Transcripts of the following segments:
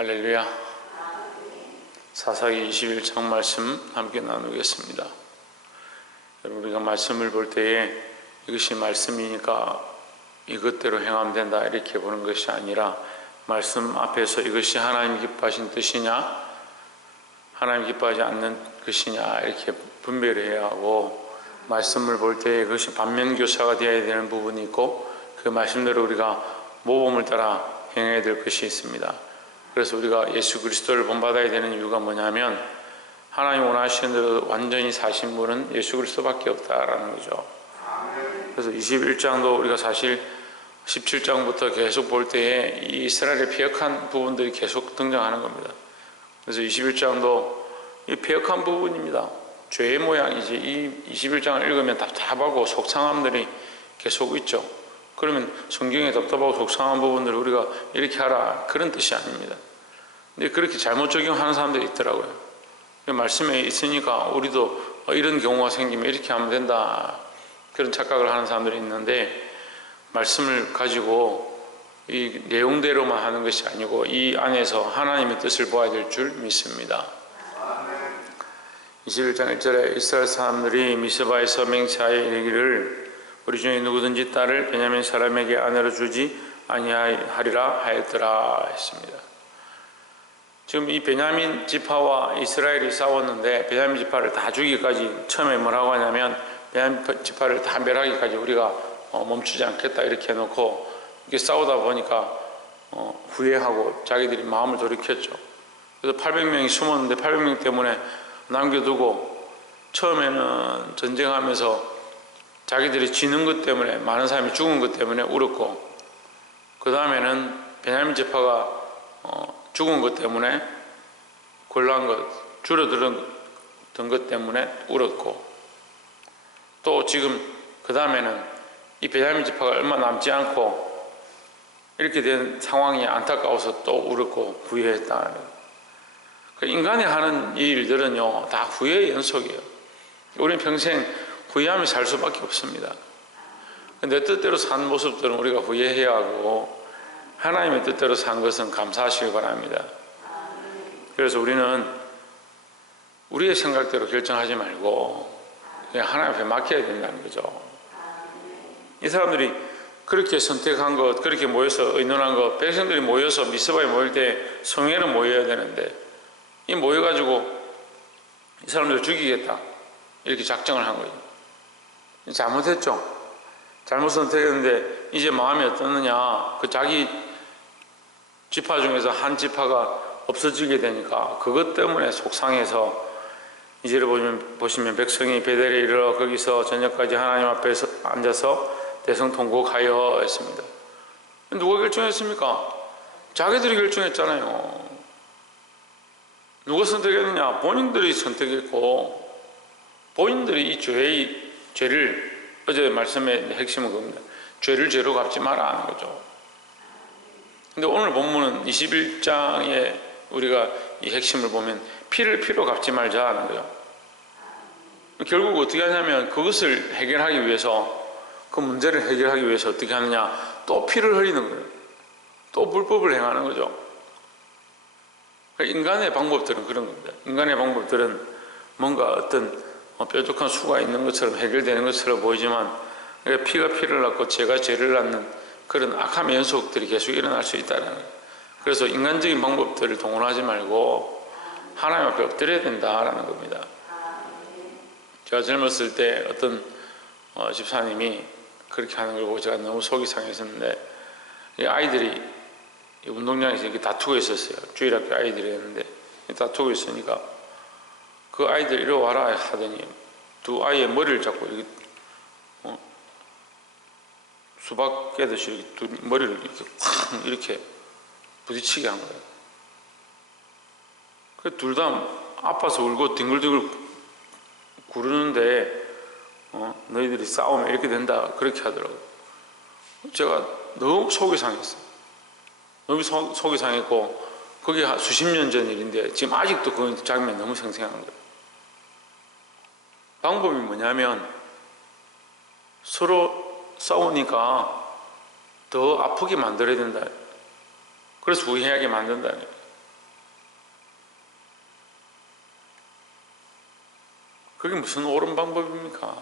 할렐루야. 사사기 21장 말씀 함께 나누겠습니다. 여러분, 우리가 말씀을 볼 때에 이것이 말씀이니까 이것대로 행하면 된다 이렇게 보는 것이 아니라, 말씀 앞에서 이것이 하나님 기뻐하신 뜻이냐 하나님 기뻐하지 않는 것이냐 이렇게 분별을 해야 하고, 말씀을 볼 때에 그것이 반면교사가 되어야 되는 부분이 있고, 그 말씀대로 우리가 모범을 따라 행해야 될 것이 있습니다. 그래서 우리가 예수 그리스도를 본받아야 되는 이유가 뭐냐면, 하나님 원하시는 대로 완전히 사신 분은 예수 그리스도밖에 없다라는 거죠. 그래서 21장도 우리가 사실 17장부터 계속 볼 때에 이 이스라엘의 패역한 부분들이 계속 등장하는 겁니다. 그래서 21장도 이 패역한 부분입니다. 죄의 모양이지. 이 21장을 읽으면 답답하고 속상함들이 계속 있죠. 그러면 성경에 답답하고 속상한 부분들을 우리가 이렇게 하라 그런 뜻이 아닙니다. 근데 그렇게 잘못 적용하는 사람들이 있더라고요. 말씀에 있으니까 우리도 이런 경우가 생기면 이렇게 하면 된다 그런 착각을 하는 사람들이 있는데, 말씀을 가지고 이 내용대로만 하는 것이 아니고 이 안에서 하나님의 뜻을 보아야 될 줄 믿습니다. 21장 1절에 이스라엘 사람들이 미스바에서 맹세하여 이르기를 우리 중에 누구든지 딸을 베냐민 사람에게 아내로 주지 아니하리라 하였더라 했습니다. 지금 이 베냐민 지파와 이스라엘이 싸웠는데, 베냐민 지파를 다 죽이기까지 처음에 뭐라고 하냐면, 베냐민 지파를 다 멸하기까지 우리가 멈추지 않겠다 이렇게 해놓고, 이렇게 싸우다 보니까 후회하고 자기들이 마음을 돌이켰죠. 그래서 800명이 숨었는데 800명 때문에 남겨두고, 처음에는 전쟁하면서 자기들이 지는 것 때문에, 많은 사람이 죽은 것 때문에 울었고, 그 다음에는 베냐민 지파가 죽은 것 때문에, 곤란한 것, 줄어들었던 것 때문에 울었고, 또 지금 그 다음에는 이 베냐민 지파가 얼마 남지 않고 이렇게 된 상황이 안타까워서 또 울었고 후회했다. 인간이 하는 이 일들은요 다 후회의 연속이에요. 우리는 평생 후회하며 살 수밖에 없습니다. 내 뜻대로 산 모습들은 우리가 후회해야 하고, 하나님의 뜻대로 산 것은 감사하시기 바랍니다. 그래서 우리는 우리의 생각대로 결정하지 말고 그냥 하나님 앞에 맡겨야 된다는 거죠. 이 사람들이 그렇게 선택한 것, 그렇게 모여서 의논한 것, 백성들이 모여서 미스바에 모일 때 성회는 모여야 되는데, 이 모여가지고 이 사람들을 죽이겠다 이렇게 작정을 한 거예요. 잘못했죠. 잘못 선택했는데 이제 마음이 어떻느냐, 그 자기 지파 중에서 한 지파가 없어지게 되니까 그것 때문에 속상해서, 이제를 보시면 백성이 베델에 이르러 거기서 저녁까지 하나님 앞에 앉아서 대성통곡하여 했습니다. 누가 결정했습니까? 자기들이 결정했잖아요. 누가 선택했느냐? 본인들이 선택했고, 본인들이 이 죄를, 어제 말씀의 핵심은 그겁니다. 죄를 죄로 갚지 마라 하는 거죠. 근데 오늘 본문은 21장에 우리가 이 핵심을 보면 피를 피로 갚지 말자 하는 거예요. 결국 어떻게 하냐면, 그것을 해결하기 위해서, 그 문제를 해결하기 위해서 어떻게 하느냐, 또 피를 흘리는 거예요. 또 불법을 행하는 거죠. 인간의 방법들은 그런 겁니다. 인간의 방법들은 뭔가 어떤 뾰족한 수가 있는 것처럼 해결되는 것처럼 보이지만, 피가 피를 낳고 죄가 죄를 낳는 그런 악함의 연속들이 계속 일어날 수 있다는 거예요. 그래서 인간적인 방법들을 동원하지 말고 하나님 앞에 엎드려야 된다라는 겁니다. 제가 젊었을 때 어떤 집사님이 그렇게 하는 걸 보고 제가 너무 속이 상했었는데, 아이들이 운동장에서 이렇게 다투고 있었어요. 주일학교 아이들이었는데 다투고 있으니까 그 아이들 이리 와라 하더니 두 아이의 머리를 잡고 이렇게 수박 깨듯이 이렇게 두 머리를 이렇게 확 이렇게 부딪히게 한 거예요. 그 둘 다 아파서 울고 뒹굴뒹굴 구르는데, 너희들이 싸우면 이렇게 된다 그렇게 하더라고요. 제가 너무 속이 상했어요. 너무 속이 상했고, 그게 수십 년 전 일인데 지금 아직도 그 장면이 너무 생생한 거예요. 방법이 뭐냐면, 서로 싸우니까 더 아프게 만들어야 된다. 그래서 후회하게 만든다는 거예요. 그게 무슨 옳은 방법입니까?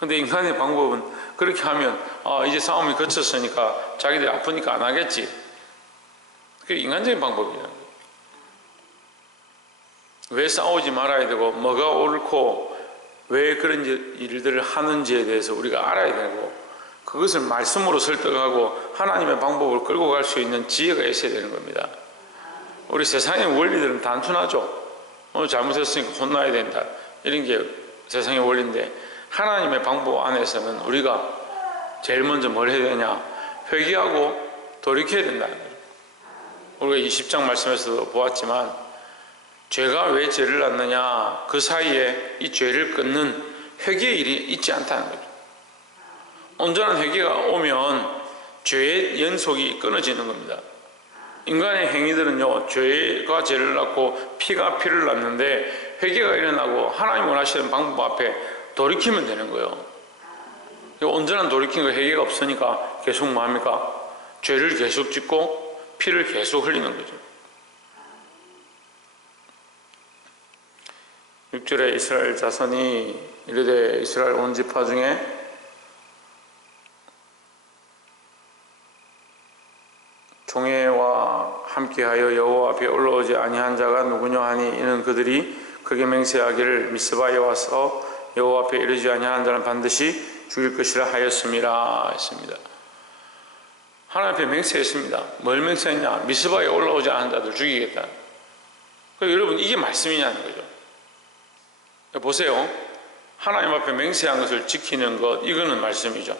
근데 인간의 방법은 그렇게 하면 이제 싸움이 거쳤으니까 자기들이 아프니까 안 하겠지. 그게 인간적인 방법이라는 거예요. 왜 싸우지 말아야 되고 뭐가 옳고 왜 그런 일들을 하는지에 대해서 우리가 알아야 되고 그것을 말씀으로 설득하고 하나님의 방법을 끌고 갈 수 있는 지혜가 있어야 되는 겁니다. 우리 세상의 원리들은 단순하죠. 잘못했으니까 혼나야 된다. 이런 게 세상의 원리인데 하나님의 방법 안에서는 우리가 제일 먼저 뭘 해야 되냐? 회개하고 돌이켜야 된다는 거예요. 우리가 20장 말씀에서도 보았지만 죄가 왜 죄를 낳느냐? 그 사이에 이 죄를 끊는 회개의 일이 있지 않다는 거죠. 온전한 회개가 오면 죄의 연속이 끊어지는 겁니다. 인간의 행위들은요, 죄가 죄를 낳고 피가 피를 낳는데 회개가 일어나고 하나님 원하시는 방법 앞에 돌이키면 되는 거예요. 온전한 돌이킨 거 회개가 없으니까 계속 뭐합니까? 죄를 계속 짓고 피를 계속 흘리는 거죠. 6절에 이스라엘 자손이 이르되 이스라엘 온 지파 중에 종회와 함께하여 여호와 앞에 올라오지 아니한 자가 누구냐 하니 이는 그들이 크게 맹세하기를 미스바에 와서 여호와 앞에 이르지 아니한 자는 반드시 죽일 것이라 하였음이라 했습니다. 하나님 앞에 맹세했습니다. 뭘 맹세했냐? 미스바에 올라오지 않은 자들 죽이겠다. 여러분 이게 말씀이냐는 거죠. 보세요. 하나님 앞에 맹세한 것을 지키는 것, 이거는 말씀이죠.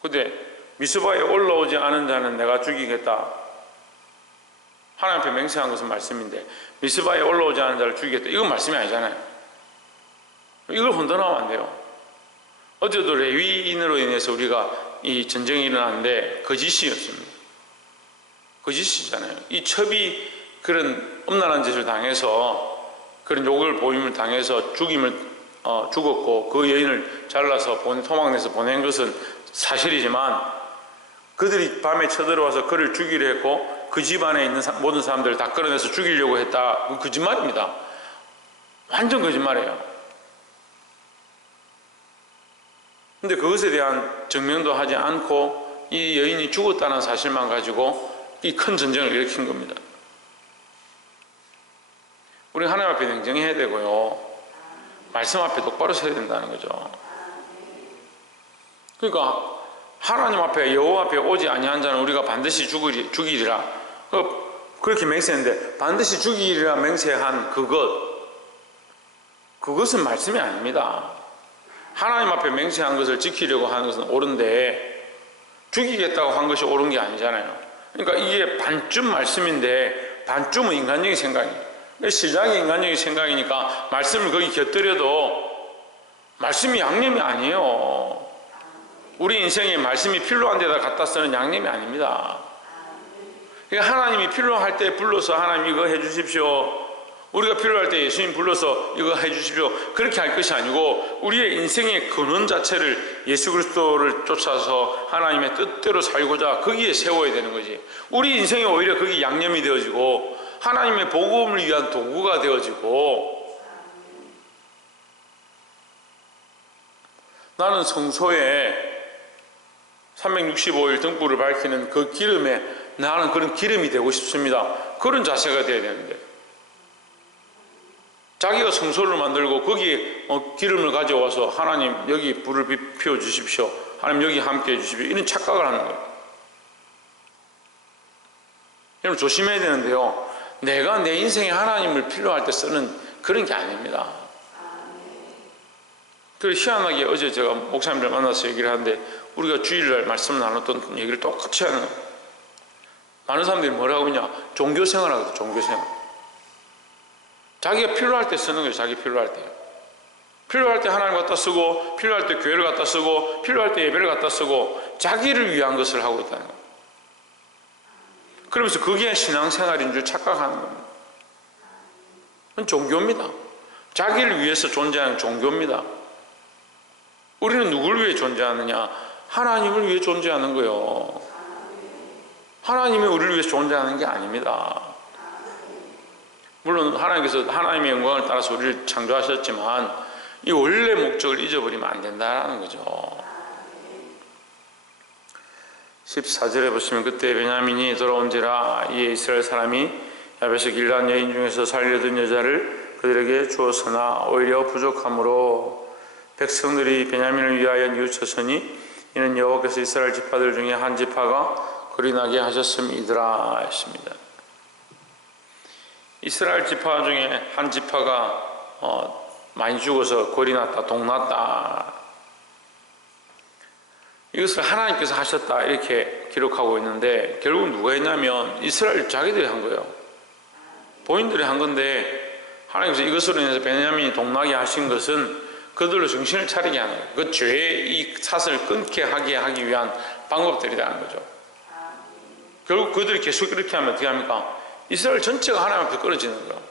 근데 미스바에 올라오지 않은 자는 내가 죽이겠다. 하나님 앞에 맹세한 것은 말씀인데 미스바에 올라오지 않은 자를 죽이겠다. 이건 말씀이 아니잖아요. 이걸 혼돈하면 안 돼요. 어제도 레위인으로 인해서 우리가 이 전쟁이 일어났는데 거짓이었습니다. 거짓이잖아요. 이 첩이 그런 엄란한 짓을 당해서 그런 욕을 보임을 당해서 죽었고 그 여인을 잘라서 토막내서 보낸 것은 사실이지만 그들이 밤에 쳐들어와서 그를 죽이려 했고 그 집안에 있는 모든 사람들을 다 끌어내서 죽이려고 했다. 그건 거짓말입니다. 완전 거짓말이에요. 근데 그것에 대한 증명도 하지 않고 이 여인이 죽었다는 사실만 가지고 이 큰 전쟁을 일으킨 겁니다. 우리 하나님 앞에 냉정해야 되고요. 말씀 앞에 똑바로 서야 된다는 거죠. 그러니까 하나님 앞에 여호와 앞에 오지 아니한 자는 우리가 반드시 죽이리라. 그렇게 맹세했는데 반드시 죽이리라 맹세한 그것은 말씀이 아닙니다. 하나님 앞에 맹세한 것을 지키려고 하는 것은 옳은데 죽이겠다고 한 것이 옳은 게 아니잖아요. 그러니까 이게 반쯤 말씀인데 반쯤은 인간적인 생각이에요. 시작이 인간적인 생각이니까 말씀을 거기 곁들여도 말씀이 양념이 아니에요. 우리 인생에 말씀이 필요한 데다 갖다 쓰는 양념이 아닙니다. 그러니까 하나님이 필요할 때 불러서 하나님 이거 해주십시오. 우리가 필요할 때 예수님 불러서 이거 해주십시오. 그렇게 할 것이 아니고 우리의 인생의 근원 자체를 예수 그리스도를 쫓아서 하나님의 뜻대로 살고자 거기에 세워야 되는 거지. 우리 인생이 오히려 거기 양념이 되어지고 하나님의 복음을 위한 도구가 되어지고 나는 성소에 365일 등불을 밝히는 그 기름에 나는 그런 기름이 되고 싶습니다. 그런 자세가 되어야 되는데 자기가 성소를 만들고 거기에 기름을 가져와서 하나님 여기 불을 피워주십시오. 하나님 여기 함께 해주십시오. 이런 착각을 하는 거예요. 여러분 조심해야 되는데요. 내가 내 인생에 하나님을 필요할 때 쓰는 그런 게 아닙니다. 그래서 희한하게 어제 제가 목사님들 만나서 얘기를 하는데 우리가 주일날 말씀 나눴던 얘기를 똑같이 하는 거예요. 많은 사람들이 뭐라고 하냐? 종교생활 하거든. 종교생활. 자기가 필요할 때 쓰는 거예요. 자기 필요할 때. 필요할 때 하나님 갖다 쓰고 필요할 때 교회를 갖다 쓰고 필요할 때 예배를 갖다 쓰고 자기를 위한 것을 하고 있다는 거예요. 그러면서 그게 신앙생활인 줄 착각하는 겁니다. 그건 종교입니다. 자기를 위해서 존재하는 종교입니다. 우리는 누구를 위해 존재하느냐? 하나님을 위해 존재하는 거예요. 하나님이 우리를 위해서 존재하는 게 아닙니다. 물론 하나님께서 하나님의 영광을 따라서 우리를 창조하셨지만 이 원래 목적을 잊어버리면 안 된다는 거죠. 14절에 보시면 그때 베냐민이 돌아온지라 이에 이스라엘 사람이 야베스 길르앗 여인 중에서 살려둔 여자를 그들에게 주었으나 오히려 부족함으로 백성들이 베냐민을 위하여 뉘우쳤으니 이는 여호와께서 이스라엘 지파들 중에 한 지파가 거리 나게 하셨음이더라 했습니다. 이스라엘 지파 중에 한 지파가 많이 죽어서 거리 났다, 동났다. 이것을 하나님께서 하셨다 이렇게 기록하고 있는데 결국 누가 했냐면 이스라엘 자기들이 한 거예요. 본인들이 한 건데 하나님께서 이것으로 인해서 베냐민이 동나게 하신 것은 그들로 정신을 차리게 하는 거예요. 그 죄의 이 사슬을 끊게 하기 위한 방법들이라는 거죠. 결국 그들이 계속 이렇게 하면 어떻게 합니까? 이스라엘 전체가 하나님 앞에 끊어지는 거예요.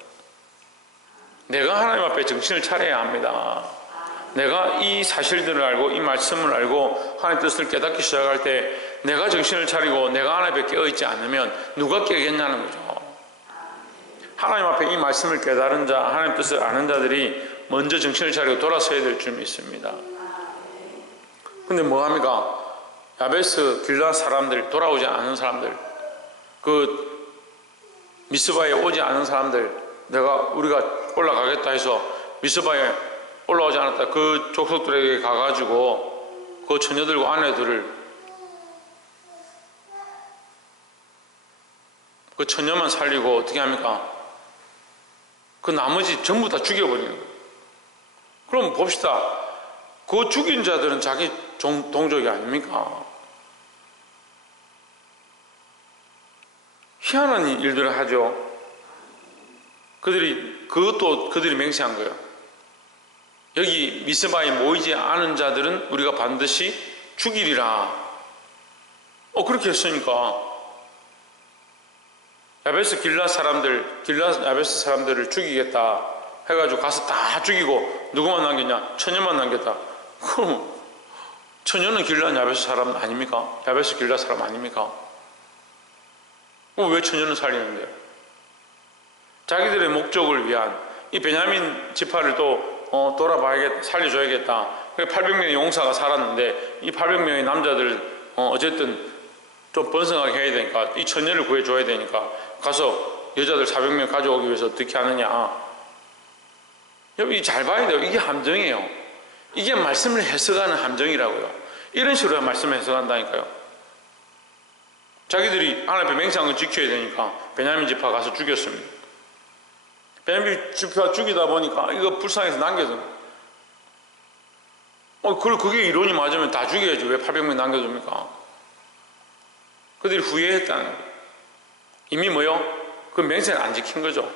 내가 하나님 앞에 정신을 차려야 합니다. 내가 이 사실들을 알고 이 말씀을 알고 하나님의 뜻을 깨닫기 시작할 때 내가 정신을 차리고 내가 하나님 앞에 깨어있지 않으면 누가 깨겠냐는 거죠. 하나님 앞에 이 말씀을 깨달은 자, 하나님의 뜻을 아는 자들이 먼저 정신을 차리고 돌아서야 될 줄 믿습니다. 근데 뭐합니까? 야베스 길르앗 사람들, 돌아오지 않은 사람들, 그 미스바에 오지 않은 사람들, 우리가 올라가겠다 해서 미스바에 올라오지 않았다. 그 족속들에게 가가지고 그 처녀들과 아내들을 그 처녀만 살리고 어떻게 합니까? 그 나머지 전부 다 죽여버리는 거예요. 그럼 봅시다. 그 죽인 자들은 자기 동족이 아닙니까? 희한한 일들을 하죠. 그것도 그들이 맹세한 거예요. 여기 미스바에 모이지 않은 자들은 우리가 반드시 죽이리라. 그렇게 했으니까 야베스 길르앗 야베스 사람들을 죽이겠다 해가지고 가서 다 죽이고 누구만 남겼냐? 처녀만 남겼다. 그럼 처녀는 길르앗 야베스 사람 아닙니까? 야베스 길르앗 사람 아닙니까? 왜 처녀는 살리는데요? 자기들의 목적을 위한 이 베냐민 지파를 또 돌아봐야겠다, 살려줘야겠다. 800명의 용사가 살았는데 이 800명의 남자들 어쨌든 좀 번성하게 해야 되니까 이 처녀를 구해줘야 되니까 가서 여자들 400명 가져오기 위해서 어떻게 하느냐. 여러분 잘 봐야 돼요. 이게 함정이에요. 이게 말씀을 해석하는 함정이라고요. 이런 식으로 말씀을 해석한다니까요. 자기들이 하나님 앞에 맹세한 건 지켜야 되니까 베냐민 지파 가서 죽였습니다. 베냐민 지파 죽이다 보니까 이거 불쌍해서 남겨둔. 그게 이론이 맞으면 다 죽여야지 왜 800명 남겨둡니까? 그들이 후회했다는 거예요. 이미 그 맹세를 안 지킨 거죠.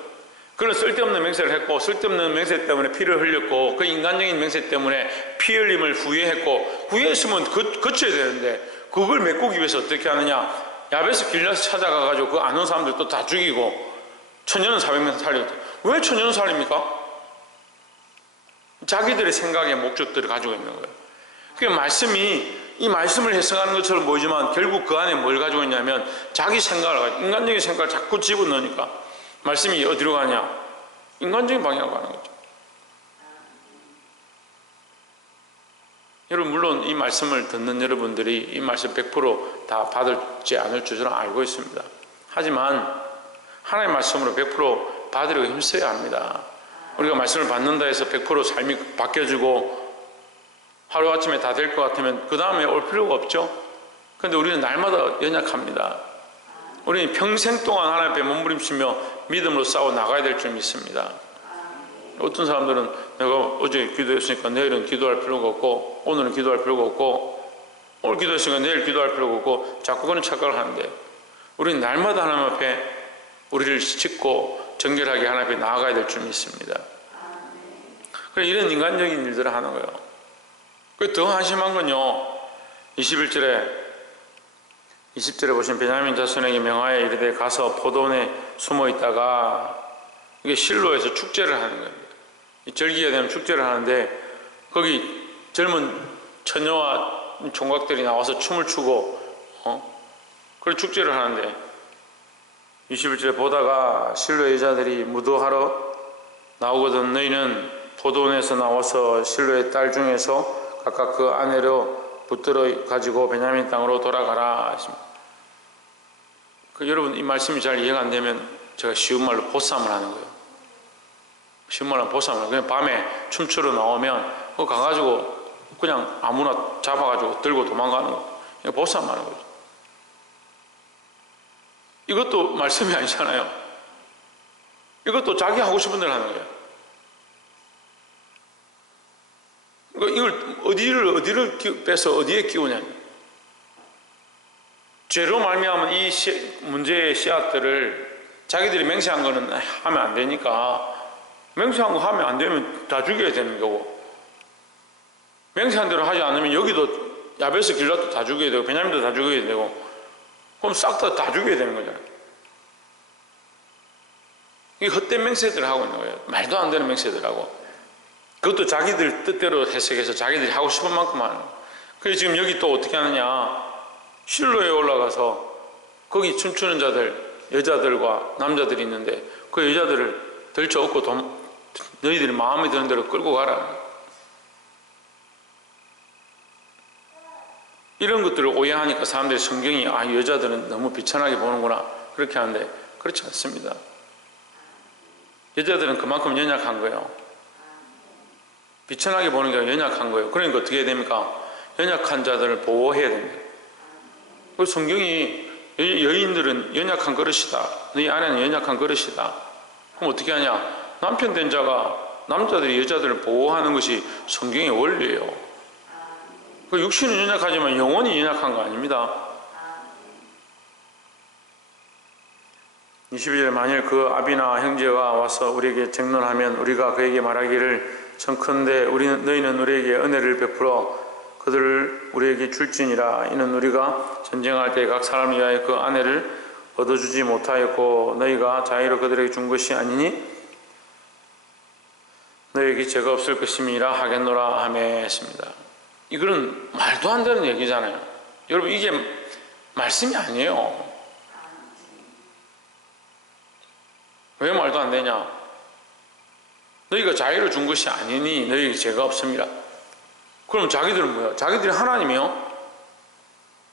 그런 쓸데없는 맹세를 했고 쓸데없는 맹세 때문에 피를 흘렸고 그 인간적인 맹세 때문에 피 흘림을 후회했고 후회했으면 거쳐야 되는데 그걸 메꾸기 위해서 어떻게 하느냐. 야베스 길르앗 찾아가가지고 그 안 온 사람들도 다 죽이고 처녀는 400명 살렸대. 왜 처녀는 살립니까? 자기들의 생각의 목적들을 가지고 있는 거예요. 그러니까 이 말씀을 해석하는 것처럼 보이지만 결국 그 안에 뭘 가지고 있냐면 자기 생각을, 인간적인 생각을 자꾸 집어넣으니까 말씀이 어디로 가냐? 인간적인 방향으로 가는 거죠. 여러분 물론 이 말씀을 듣는 여러분들이 이 말씀 100% 다 받을지 않을 줄 저는 알고 있습니다. 하지만 하나님의 말씀으로 100% 받으려고 힘써야 합니다. 우리가 말씀을 받는다 해서 100% 삶이 바뀌어지고 하루아침에 다 될 것 같으면 그 다음에 올 필요가 없죠. 그런데 우리는 날마다 연약합니다. 우리는 평생 동안 하나님 앞에 몸부림치며 믿음으로 싸워 나가야 될 줄 믿습니다. 어떤 사람들은 내가 어제 기도했으니까 내일은 기도할 필요가 없고 오늘은 기도할 필요가 없고 오늘 기도했으니까 내일 기도할 필요가 없고 자꾸 그런 착각을 하는데 우리는 날마다 하나님 앞에 우리를 짚고 정결하게 하나님 앞에 나아가야 될 줄 믿습니다. 그래서 이런 인간적인 일들을 하는 거예요. 더 한심한 건요 20절에 보시면 베냐민 자손에게 명하여 이르되 가서 포도원에 숨어 있다가 이게 실로에서 축제를 하는 겁니다. 절기가 되면 축제를 하는데 거기 젊은 처녀와 총각들이 나와서 춤을 추고 그런 축제를 하는데 21절에 보다가 실로의 여자들이 무도하러 나오거든 너희는 포도원에서 나와서 실로의 딸 중에서 각각 그 아내로 붙들어 가지고 베냐민 땅으로 돌아가라 하십니다. 여러분 이 말씀이 잘 이해가 안 되면 제가 쉬운 말로 보쌈을 하는 거예요. 쉬운 말로 보쌈을 하는 거예요. 그냥 밤에 춤추러 나오면 그거 가가지고 그냥 아무나 잡아가지고 들고 도망가는 거예요. 그냥 보쌈하는 거죠. 이것도 말씀이 아니잖아요. 이것도 자기 하고 싶은 대로 하는 거예요. 그러니까 이걸 어디를 빼서 어디에 끼우냐. 죄로 말미암은 이 문제의 씨앗들을 자기들이 맹세한 거는 하면 안 되니까 맹세한 거 하면 안 되면 다 죽여야 되는 거고 맹세한 대로 하지 않으면 여기도 야베스 길랏도 다 죽여야 되고 베냐민도 다 죽여야 되고 그럼 싹 다 죽여야 되는 거잖아요. 이 헛된 맹세들을 하고 있는 거예요. 말도 안 되는 맹세들하고 그것도 자기들 뜻대로 해석해서 자기들이 하고 싶은 만큼 하는 거예요. 그래서 지금 여기 또 어떻게 하느냐 실로에 올라가서 거기 춤추는 자들 여자들과 남자들이 있는데 그 여자들을 들쳐업고 너희들이 마음에 드는 대로 끌고 가라. 이런 것들을 오해하니까 사람들이 성경이 여자들은 너무 비천하게 보는구나 그렇게 하는데 그렇지 않습니다. 여자들은 그만큼 연약한 거예요. 비천하게 보는 게 아니라 연약한 거예요. 그러니까 어떻게 해야 됩니까? 연약한 자들을 보호해야 됩니다. 그 성경이 여인들은 연약한 그릇이다. 너희 아내는 연약한 그릇이다. 그럼 어떻게 하냐? 남편 된 자가 남자들이 여자들을 보호하는 것이 성경의 원리예요. 그 육신은 연약하지만 영혼이 연약한 거 아닙니다. 22절에 만일 그 아비나 형제가 와서 우리에게 쟁론하면 우리가 그에게 말하기를 청컨대 너희는 우리에게 은혜를 베풀어 그들을 우리에게 줄지니라. 이는 우리가 전쟁할 때 각 사람을 위하여 그 아내를 얻어주지 못하였고 너희가 자의로 그들에게 준 것이 아니니 너희에게 죄가 없을 것임이라 하겠노라 하며 했습니다. 이거는 말도 안 되는 얘기잖아요. 여러분 이게 말씀이 아니에요. 왜 말도 안 되냐? 너희가 자의로 준 것이 아니니 너희에게 죄가 없습니다. 그럼 자기들은 뭐야? 자기들이 하나님이요?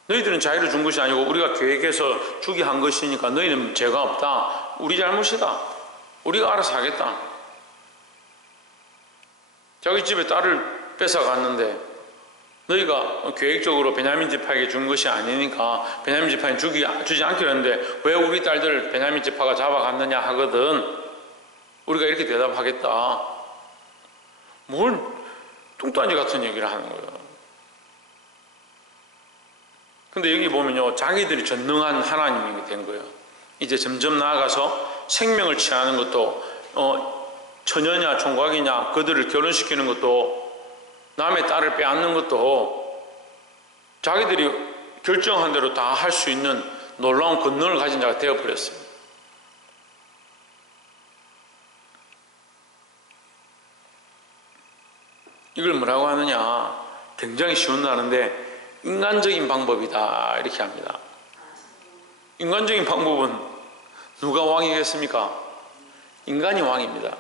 너희들은 자의로 준 것이 아니고 우리가 계획해서 주게 한 것이니까 너희는 죄가 없다. 우리 잘못이다. 우리가 알아서 하겠다. 자기 집에 딸을 뺏어갔는데 너희가 계획적으로 베냐민 지파에게 준 것이 아니니까 베냐민 지파에 주지 않기로 했는데 왜 우리 딸들을 베냐민 지파가 잡아갔느냐 하거든 우리가 이렇게 대답하겠다. 뭘 뚱딴지 같은 얘기를 하는 거예요. 근데 여기 보면요 자기들이 전능한 하나님이 된 거예요. 이제 점점 나아가서 생명을 취하는 것도 처녀냐 총각이냐 그들을 결혼시키는 것도 남의 딸을 빼앗는 것도 자기들이 결정한 대로 다 할 수 있는 놀라운 권능을 가진 자가 되어버렸어요. 이걸 뭐라고 하느냐 굉장히 쉬운 단어인데 인간적인 방법이다 이렇게 합니다. 인간적인 방법은 누가 왕이겠습니까? 인간이 왕입니다.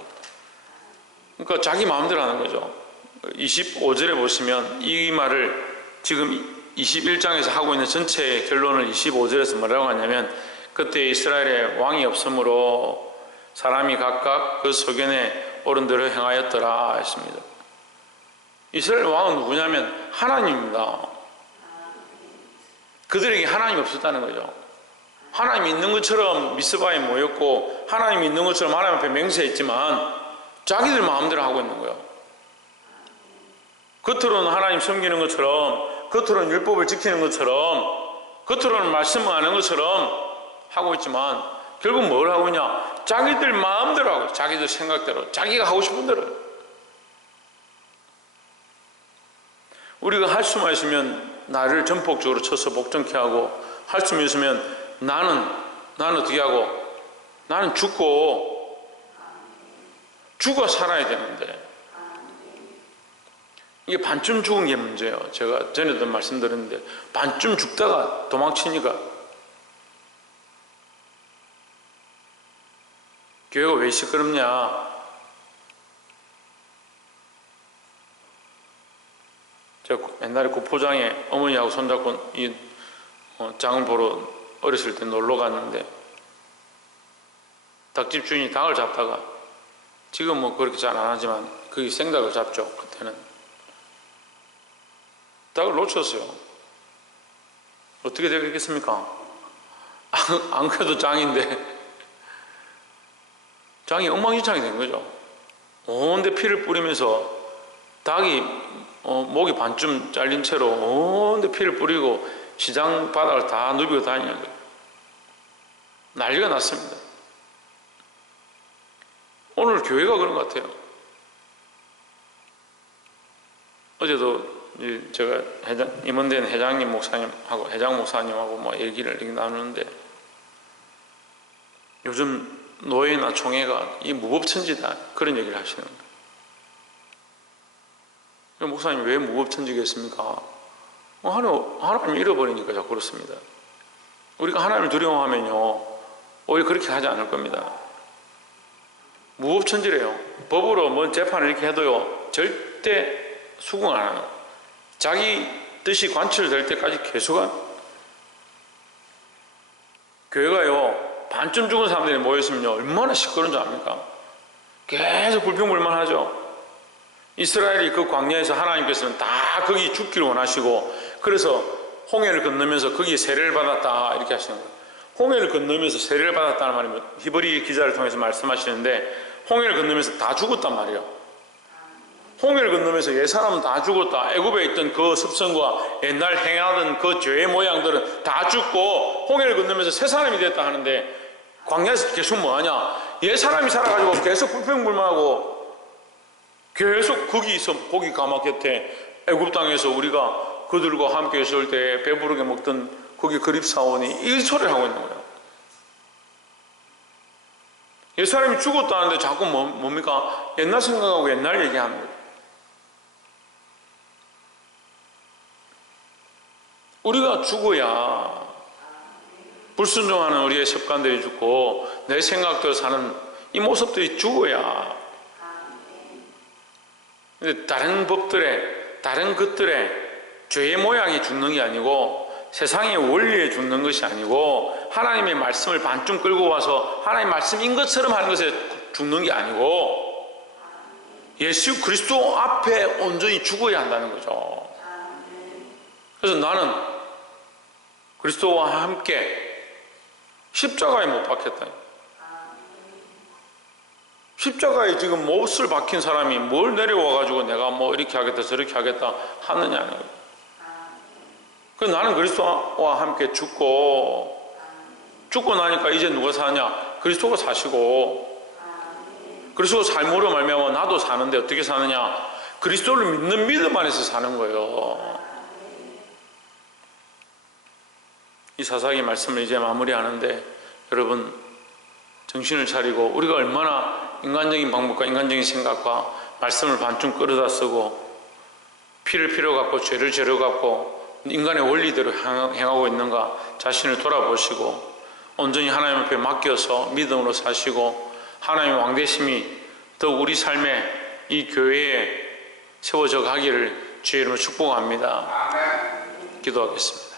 그러니까 자기 마음대로 하는 거죠. 25절에 보시면 이 말을 지금 21장에서 하고 있는 전체의 결론을 25절에서 뭐라고 하냐면 그때 이스라엘에 왕이 없으므로 사람이 각각 그 소견에 옳은 대로 행하였더라 했습니다. 이스라엘 왕은 누구냐면 하나님입니다. 그들에게 하나님이 없었다는 거죠. 하나님이 있는 것처럼 미스바에 모였고 하나님이 있는 것처럼 하나님 앞에 맹세했지만 자기들 마음대로 하고 있는 거예요. 겉으로는 하나님 섬기는 것처럼 겉으로는 율법을 지키는 것처럼 겉으로는 말씀하는 것처럼 하고 있지만 결국 뭘 하고 있냐? 자기들 마음대로 하고 자기들 생각대로 자기가 하고 싶은 대로. 우리가 할 수만 있으면 나를 전폭적으로 쳐서 복종케 하고 할 수만 있으면 나는 어떻게 하고 나는 죽고 살아야 되는데 이게 반쯤 죽은 게 문제예요. 제가 전에도 말씀드렸는데 반쯤 죽다가 도망치니까 교회가 왜 시끄럽냐? 제가 옛날에 구포장에 어머니하고 손잡고 장을 보러 어렸을 때 놀러 갔는데, 닭집 주인이 닭을 잡다가, 지금 뭐 그렇게 잘 안 하지만 거기 생닭을 잡죠. 그때는 닭을 놓쳤어요. 어떻게 되겠습니까? 안 그래도 장인데 장이 엉망진창이 된 거죠. 온데 피를 뿌리면서 닭이 목이 반쯤 잘린 채로 온데 피를 뿌리고 시장 바닥을 다 누비고 다니는 거예요. 난리가 났습니다. 오늘 교회가 그런 것 같아요. 어제도 제가 임원된 회장님 목사님하고 회장 목사님하고 뭐 얘기를 이렇게 나누는데, 요즘 노예나 총회가 이 무법천지다 그런 얘기를 하시는 거예요. 목사님 왜 무법천지겠습니까? 하나님 잃어버리니까 자꾸 그렇습니다. 우리가 하나님을 두려워하면요 오히려 그렇게 하지 않을 겁니다. 무법천지래요. 법으로 뭐 재판을 이렇게 해도요 절대 수긍 안 하는, 자기 뜻이 관철될 때까지 계속 교회가요 반쯤 죽은 사람들이 모였으면요 얼마나 시끄러운 줄 압니까? 계속 불평불만하죠. 이스라엘이 그 광야에서 하나님께서는 다 거기 죽기를 원하시고, 그래서 홍해를 건너면서 거기에 세례를 받았다 이렇게 하시는 거예요. 홍해를 건너면서 세례를 받았다는 말이 히브리 기자를 통해서 말씀하시는데, 홍해를 건너면서 다 죽었단 말이에요. 홍해를 건너면서 옛사람은 다 죽었다. 애굽에 있던 그 습성과 옛날 행하던 그 죄의 모양들은 다 죽고 홍해를 건너면서 새 사람이 됐다 하는데, 광야에서 계속 뭐하냐? 옛사람이 살아가지고 계속 불평불만하고 계속 거기서 고기 가마 곁에 애굽 땅에서 우리가 그들과 함께 있을 때 배부르게 먹던 거기 그립사원이 이 소리를 하고 있는 거예요. 옛사람이 죽었다는데 자꾸 뭡니까? 옛날 생각하고 옛날 얘기하는 거예요. 우리가 죽어야 불순종하는 우리의 습관들이 죽고 내 생각대로 사는 이 모습들이 죽어야, 근데 다른 법들에 다른 것들에 죄의 모양이 죽는 게 아니고 세상의 원리에 죽는 것이 아니고 하나님의 말씀을 반쯤 끌고 와서 하나님의 말씀인 것처럼 하는 것에 죽는 게 아니고 예수 그리스도 앞에 온전히 죽어야 한다는 거죠. 그래서 나는 그리스도와 함께 십자가에 못 박혔다. 십자가에 지금 못을 박힌 사람이 뭘 내려와가지고 내가 뭐 이렇게 하겠다 저렇게 하겠다 하느냐는 거예요. 그래서 나는 그리스도와 함께 죽고 나니까 이제 누가 사냐? 그리스도가 사시고, 그리스도 삶으로 말미암아 나도 사는데 어떻게 사느냐? 그리스도를 믿는 믿음 안에서 사는 거예요. 이 사사기 말씀을 이제 마무리하는데, 여러분 정신을 차리고 우리가 얼마나 인간적인 방법과 인간적인 생각과 말씀을 반쯤 끌어다 쓰고 피를 피로 갖고 죄를 죄로 갖고 인간의 원리대로 행하고 있는가 자신을 돌아보시고 온전히 하나님 앞에 맡겨서 믿음으로 사시고 하나님의 왕되심이 더욱 우리 삶에 이 교회에 세워져 가기를 주의 이름으로 축복합니다. 기도하겠습니다.